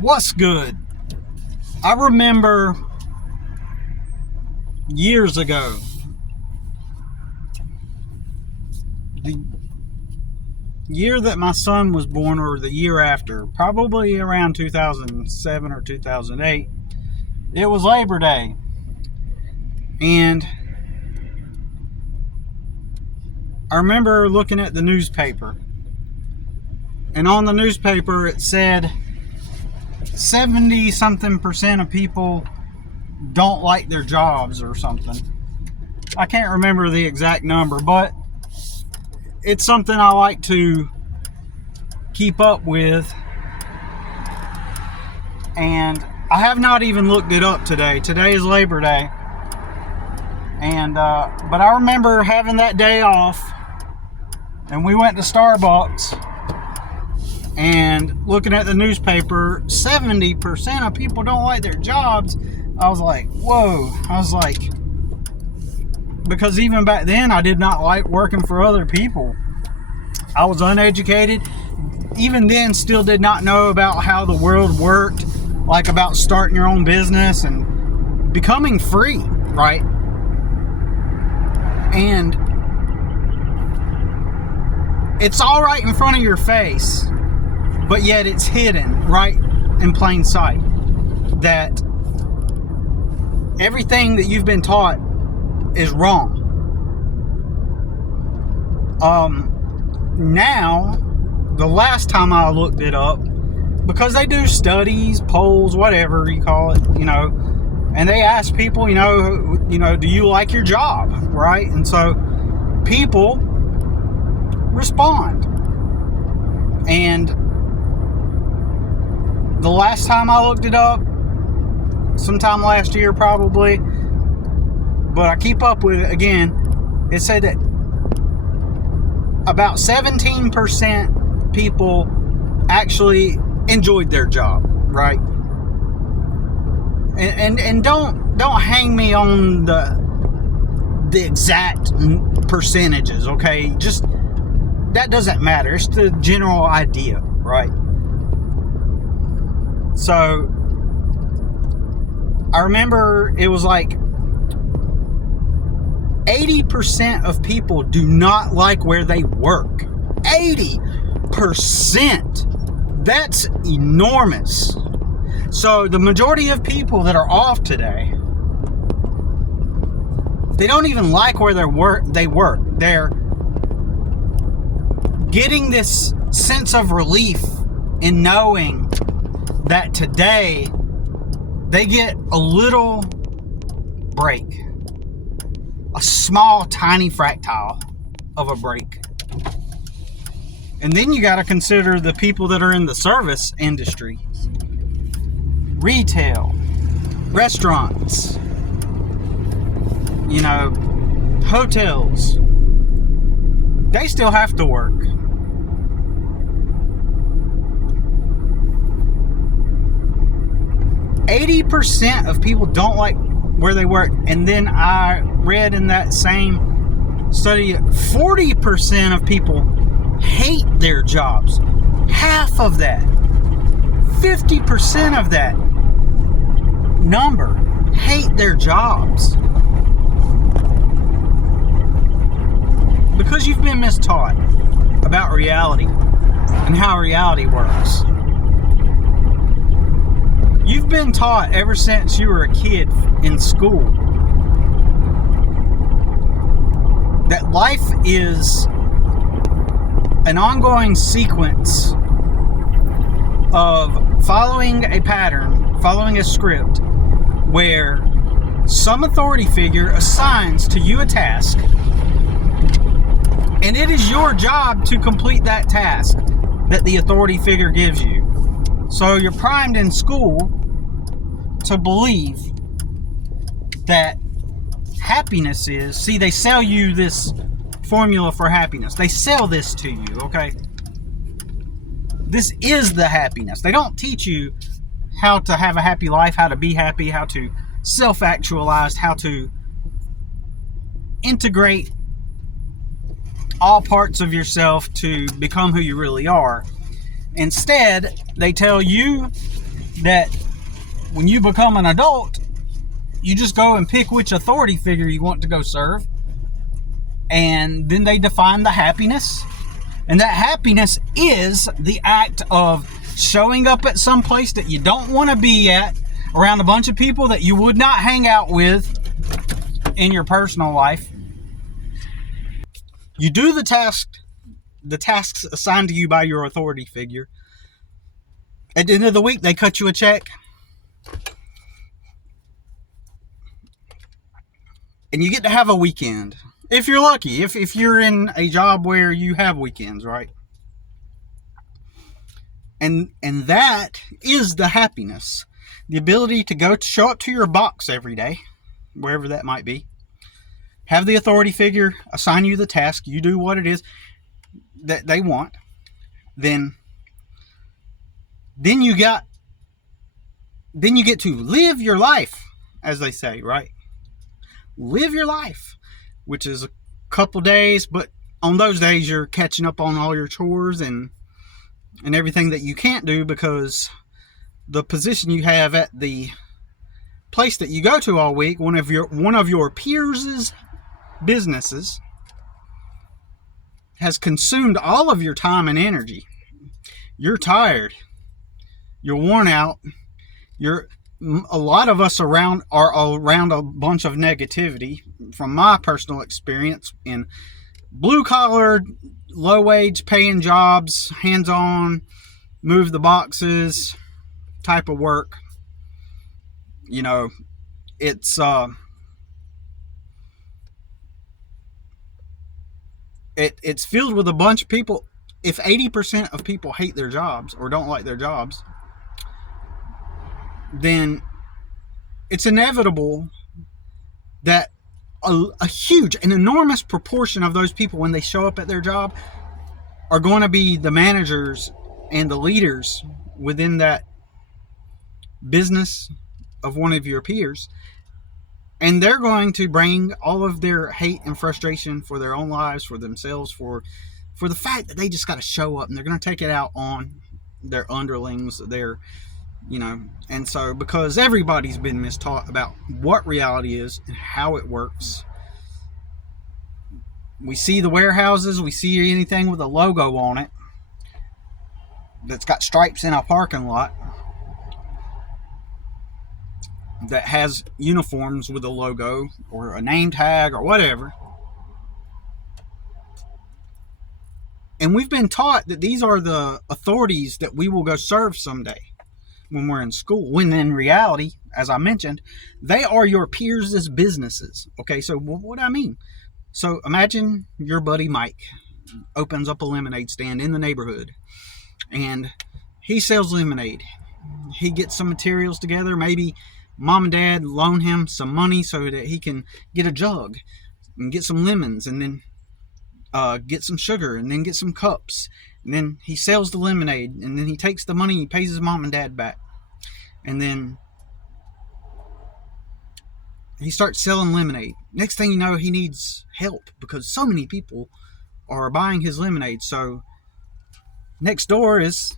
What's good? I remember years ago, the year that my son was born, or the year after, probably around 2007 or 2008, it was Labor Day. And I remember looking at the newspaper. And on the newspaper it said 70-something% of people don't like their jobs or something. I can't remember the exact number, but it's something I like to keep up with. And I have not even looked it up today. Today is Labor Day. And but I remember having that day off, and we went to Starbucks and looking at the newspaper, 70% of people don't like their jobs. I was like, whoa. I was like, because even back then I did not like working for other people. I was uneducated. Even then, still did not know about how the world worked, like about starting your own business and becoming free, right? And it's all right in front of your face, but yet it's hidden right in plain sight that everything that you've been taught is wrong. Now, the last time I looked it up, because they do studies, polls, whatever you call it, and they ask people, do you like your job, right? And so people respond. And the last time I looked it up, sometime last year probably, but I keep up with it again, it said that about 17% people actually enjoyed their job, right? And don't hang me on the exact percentages, okay? Just, that doesn't matter. It's the general idea, right? So I remember it was like 80% of people do not like where they work. 80%. That's enormous. So the majority of people that are off today, they don't even like where they work. They're getting this sense of relief in knowing that today they get a little break. A small, tiny fractile of a break. And then you got to consider the people that are in the service industry. Retail, restaurants, hotels. They still have to work. %of people don't like where they work. And then I read in that same study, 40% of people hate their jobs. Half of that, 50% of that number hate their jobs because you've been mistaught about reality and how reality works. You've been taught ever since you were a kid in school that life is an ongoing sequence of following a pattern, following a script, where some authority figure assigns to you a task, and it is your job to complete that task that the authority figure gives you. So you're primed in school to believe that happiness is, they sell you this formula for happiness. They sell this to you, okay? This is the happiness. They don't teach you how to have a happy life, how to be happy, how to self-actualize, how to integrate all parts of yourself to become who you really are. Instead, they tell you that when you become an adult, you just go and pick which authority figure you want to go serve. And then they define the happiness. And that happiness is the act of showing up at some place that you don't want to be at, around a bunch of people that you would not hang out with in your personal life. You do the tasks assigned to you by your authority figure. At the end of the week, they cut you a check. And you get to have a weekend. If you're lucky, if you're in a job where you have weekends, right? And that is the happiness. The ability to show up to your box every day, wherever that might be. Have the authority figure assign you the task. You do what it is that they want. Then you get to live your life, as they say, right? Live your life, which is a couple days, but on those days you're catching up on all your chores and everything that you can't do because the position you have at the place that you go to all week, one of your peers' businesses, has consumed all of your time and energy. You're tired. You're worn out. A lot of us are around a bunch of negativity. From my personal experience in blue-collar, low-wage paying jobs, hands-on, move the boxes type of work, it's it's filled with a bunch of people. If 80% of people hate their jobs or don't like their jobs, then it's inevitable that a huge, an enormous proportion of those people, when they show up at their job, are going to be the managers and the leaders within that business of one of your peers. And they're going to bring all of their hate and frustration for their own lives, for themselves, for the fact that they just got to show up, and they're going to take it out on their underlings, and so because everybody's been mistaught about what reality is and how it works. We see the warehouses, we see anything with a logo on it that's got stripes in a parking lot that has uniforms with a logo or a name tag or whatever. And we've been taught that these are the authorities that we will go serve someday when we're in school, when in reality, as I mentioned, they are your peers' businesses. Okay, so what do I mean? So imagine your buddy Mike opens up a lemonade stand in the neighborhood, and he sells lemonade. He gets some materials together. Maybe mom and dad loan him some money so that he can get a jug and get some lemons, and then get some sugar, and then get some cups. And then he sells the lemonade, and then he takes the money, he pays his mom and dad back. And then he starts selling lemonade. Next thing you know, he needs help because so many people are buying his lemonade. So next door is,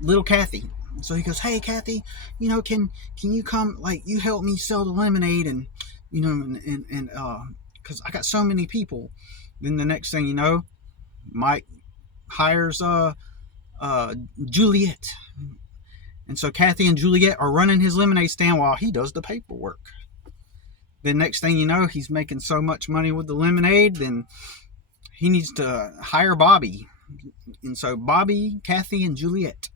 little Kathy. So he goes, "Hey Kathy, can you come, you help me sell the lemonade, and because I got so many people." Then the next thing you know, Mike hires Juliet. And so Kathy and Juliet are running his lemonade stand while he does the paperwork. Then next thing you know, he's making so much money with the lemonade, then he needs to hire Bobby. And so Bobby, Kathy, and Juliet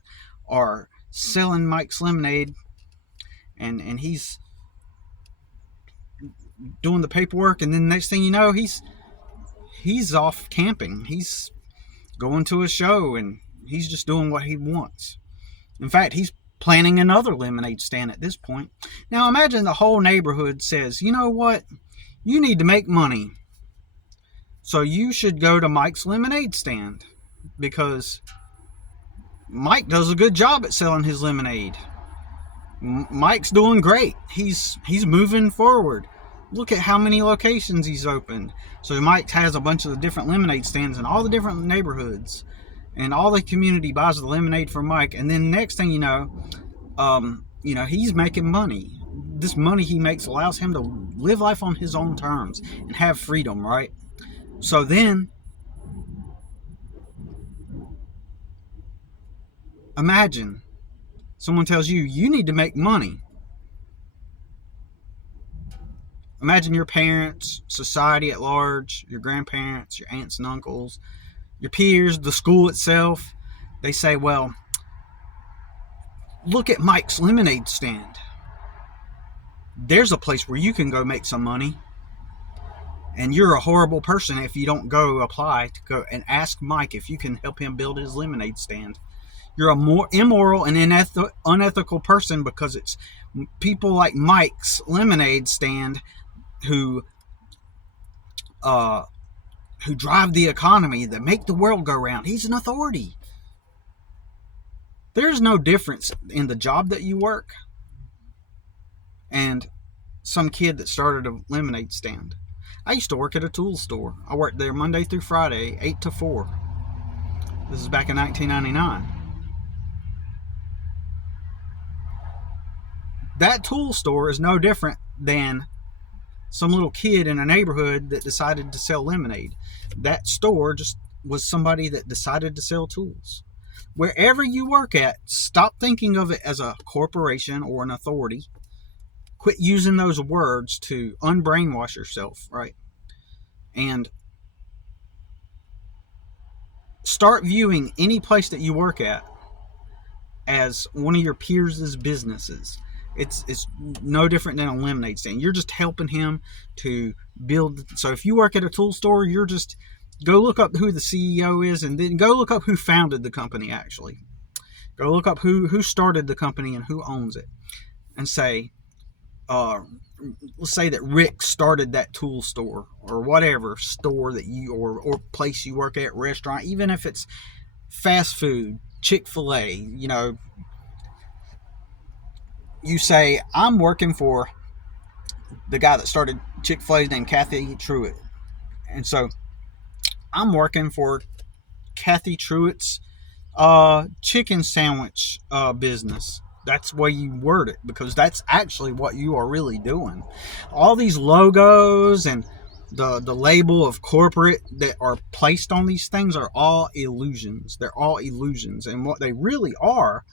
are selling Mike's lemonade, and he's doing the paperwork. And then next thing you know, he's off camping. He's going to a show, and he's just doing what he wants. In fact, he's planning another lemonade stand at this point. Now imagine the whole neighborhood says, "You know what? You need to make money, so you should go to Mike's lemonade stand because Mike does a good job at selling his lemonade. Mike's doing great. He's moving forward. Look at how many locations he's opened." So Mike has a bunch of the different lemonade stands in all the different neighborhoods. and all the community buys the lemonade from Mike, and then next thing he's making money. This money he makes allows him to live life on his own terms and have freedom, right? So then, imagine someone tells you, you need to make money. Imagine your parents, society at large, your grandparents, your aunts and uncles, your peers, the school itself. They say, well, look at Mike's lemonade stand. There's a place where you can go make some money. And you're a horrible person if you don't go apply to go and ask Mike if you can help him build his lemonade stand. You're a more immoral and unethical person, because it's people like Mike's lemonade stand who drive the economy, that make the world go round. He's an authority. There's no difference in the job that you work and some kid that started a lemonade stand. I used to work at a tool store. I worked there Monday through Friday, 8 to 4. This is back in 1999. That tool store is no different than some little kid in a neighborhood that decided to sell lemonade. That store just was somebody that decided to sell tools. Wherever you work at, stop thinking of it as a corporation or an authority. Quit using those words to unbrainwash yourself, right? And start viewing any place that you work at as one of your peers' businesses. It's no different than a lemonade stand. You're just helping him to build. So if you work at a tool store, you're just, go look up who the CEO is, and then go look up who founded the company actually. Go look up who started the company and who owns it. And say, let's say that Rick started that tool store, or whatever store that you, or place you work at, restaurant, even if it's fast food, Chick-fil-A, you say, I'm working for the guy that started Chick-fil-A named Kathy Truitt. And so I'm working for Kathy Truitt's chicken sandwich business. That's the way you word it, because that's actually what you are really doing. All these logos and the label of corporate that are placed on these things are all illusions. They're all illusions. And what they really are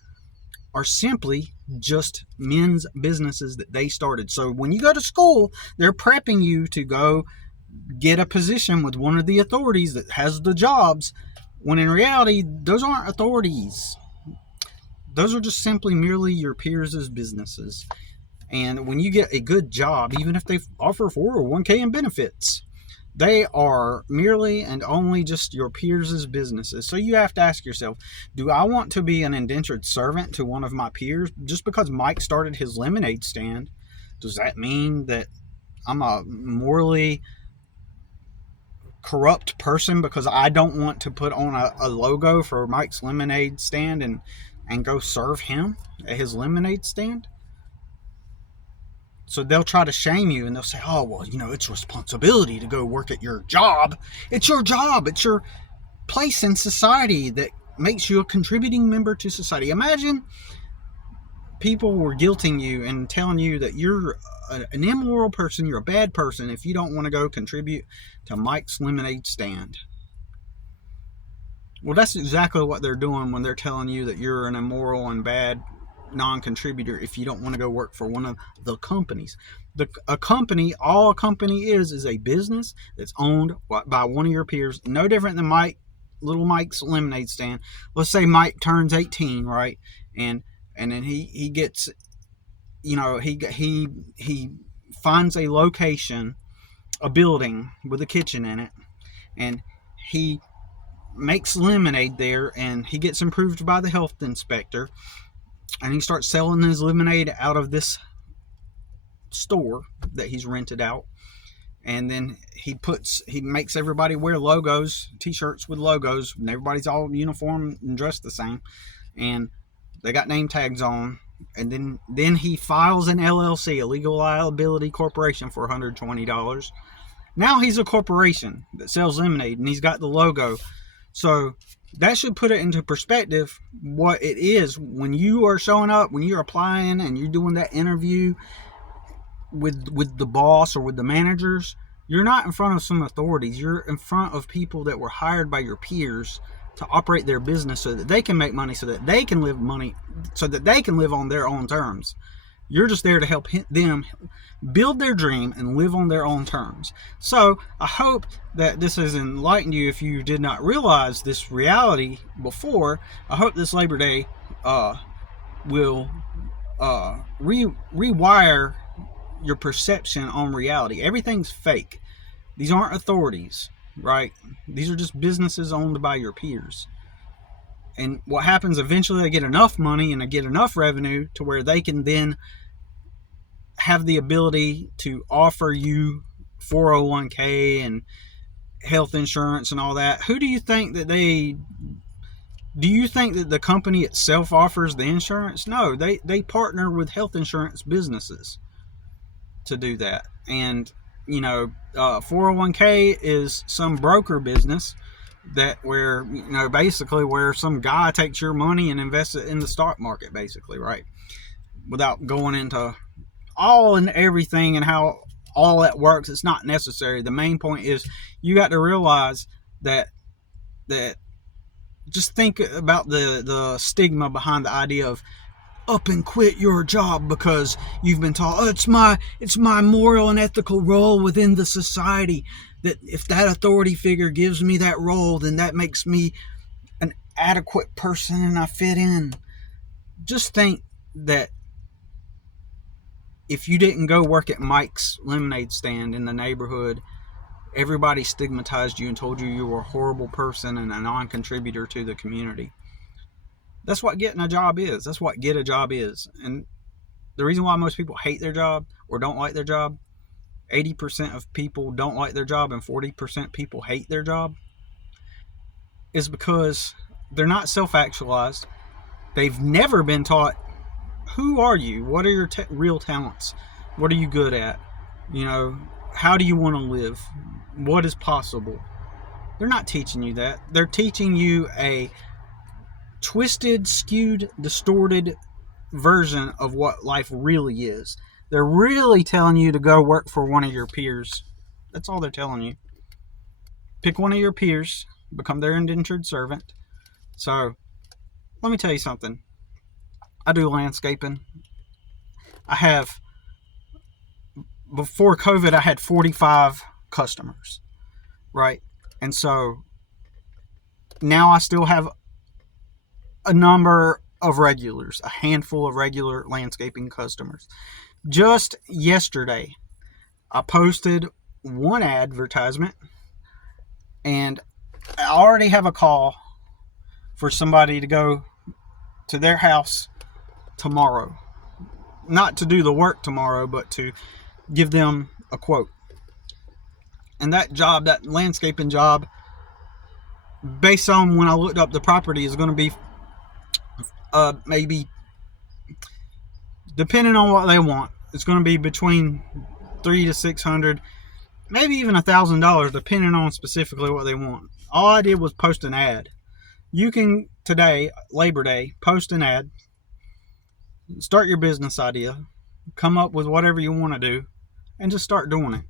simply just men's businesses that they started. So when you go to school, they're prepping you to go get a position with one of the authorities that has the jobs, when in reality, those aren't authorities. Those are just simply merely your peers' businesses. And when you get a good job, even if they offer 401k and benefits, they are merely and only just your peers' businesses. So you have to ask yourself, do I want to be an indentured servant to one of my peers? Just because Mike started his lemonade stand, does that mean that I'm a morally corrupt person because I don't want to put on a logo for Mike's lemonade stand and go serve him at his lemonade stand? So they'll try to shame you, and they'll say, oh, well, it's responsibility to go work at your job. It's your job. It's your place in society that makes you a contributing member to society. Imagine people were guilting you and telling you that you're an immoral person, you're a bad person if you don't want to go contribute to Mike's lemonade stand. Well, that's exactly what they're doing when they're telling you that you're an immoral and bad non-contributor if you don't want to go work for one of the companies. All a company is a business that's owned by one of your peers. No different than little Mike's lemonade stand. Let's say Mike turns 18, right? And then he gets, he finds a location, a building with a kitchen in it, and he makes lemonade there, and he gets approved by the health inspector, and he starts selling his lemonade out of this store that he's rented out. And then he makes everybody wear logos, t-shirts with logos, and everybody's all uniform and dressed the same, and they got name tags on. And then he files an LLC, a legal liability corporation, for $120. Now he's a corporation that sells lemonade, and he's got the logo. So that should put it into perspective what it is when you are showing up, when you're applying and you're doing that interview with the boss or with the managers. You're not in front of some authorities. You're in front of people that were hired by your peers to operate their business so that they can make money, so that they can live on their own terms. You're just there to help them build their dream and live on their own terms. So I hope that this has enlightened you if you did not realize this reality before. I hope this Labor Day will rewire your perception on reality. Everything's fake. These aren't authorities, right? These are just businesses owned by your peers. And what happens eventually, they get enough money and they get enough revenue to where they can then have the ability to offer you 401k and health insurance and all that. Do you think that the company itself offers the insurance? No, they partner with health insurance businesses to do that. And 401k is some broker business that where basically where some guy takes your money and invests it in the stock market, basically, right? Without going into all and everything and how all that works, it's not necessary. The main point is you got to realize that just think about the stigma behind the idea of up and quit your job because you've been taught, it's my moral and ethical role within the society, that if that authority figure gives me that role, then that makes me an adequate person and I fit in. Just think that if you didn't go work at Mike's lemonade stand in the neighborhood, everybody stigmatized you and told you were a horrible person and a non-contributor to the community. That's what getting a job is. That's what get a job is. And the reason why most people hate their job or don't like their job, 80% of people don't like their job and 40% people hate their job, is because they're not self-actualized. They've never been taught, who are you? What are your real talents? What are you good at? How do you want to live? What is possible? They're not teaching you that. They're teaching you a twisted, skewed, distorted version of what life really is. They're really telling you to go work for one of your peers. That's all they're telling you. Pick one of your peers, become their indentured servant. So, let me tell you something. I do landscaping. Before COVID, I had 45 customers, right? And so, now I still have a number of regulars, a handful of regular landscaping customers. Just yesterday, I posted one advertisement and I already have a call for somebody to go to their house tomorrow. Not to do the work tomorrow, but to give them a quote. And that job, that landscaping job, based on when I looked up the property, is going to be maybe, depending on what they want, it's going to be between $300 to $600, maybe even $1,000, depending on specifically what they want. All I did was post an ad. You can today, Labor Day, post an ad, start your business idea, come up with whatever you want to do, and just start doing it.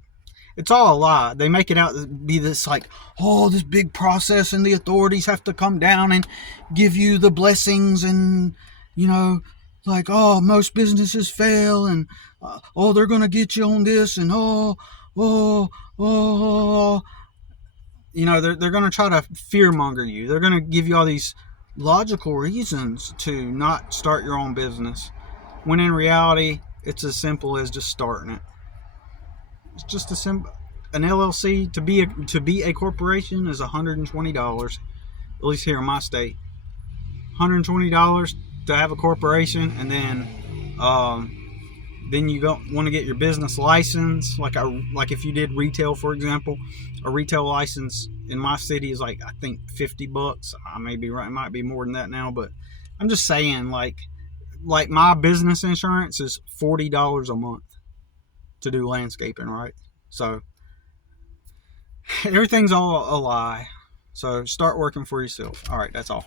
It's all a lie. They make it out to be this this big process and the authorities have to come down and give you the blessings and, most businesses fail and, they're going to get you on this and, they're going to try to fearmonger you. They're going to give you all these logical reasons to not start your own business, when in reality, it's as simple as just starting it. It's just an LLC to be a corporation is $120, at least here in my state. $120 to have a corporation, and then you want to get your business license. Like if you did retail, for example, a retail license in my city is I think $50. I may be right, it might be more than that now, but I'm just saying like my business insurance is $40 a month to do landscaping, right? So everything's all a lie. So start working for yourself. All right, that's all.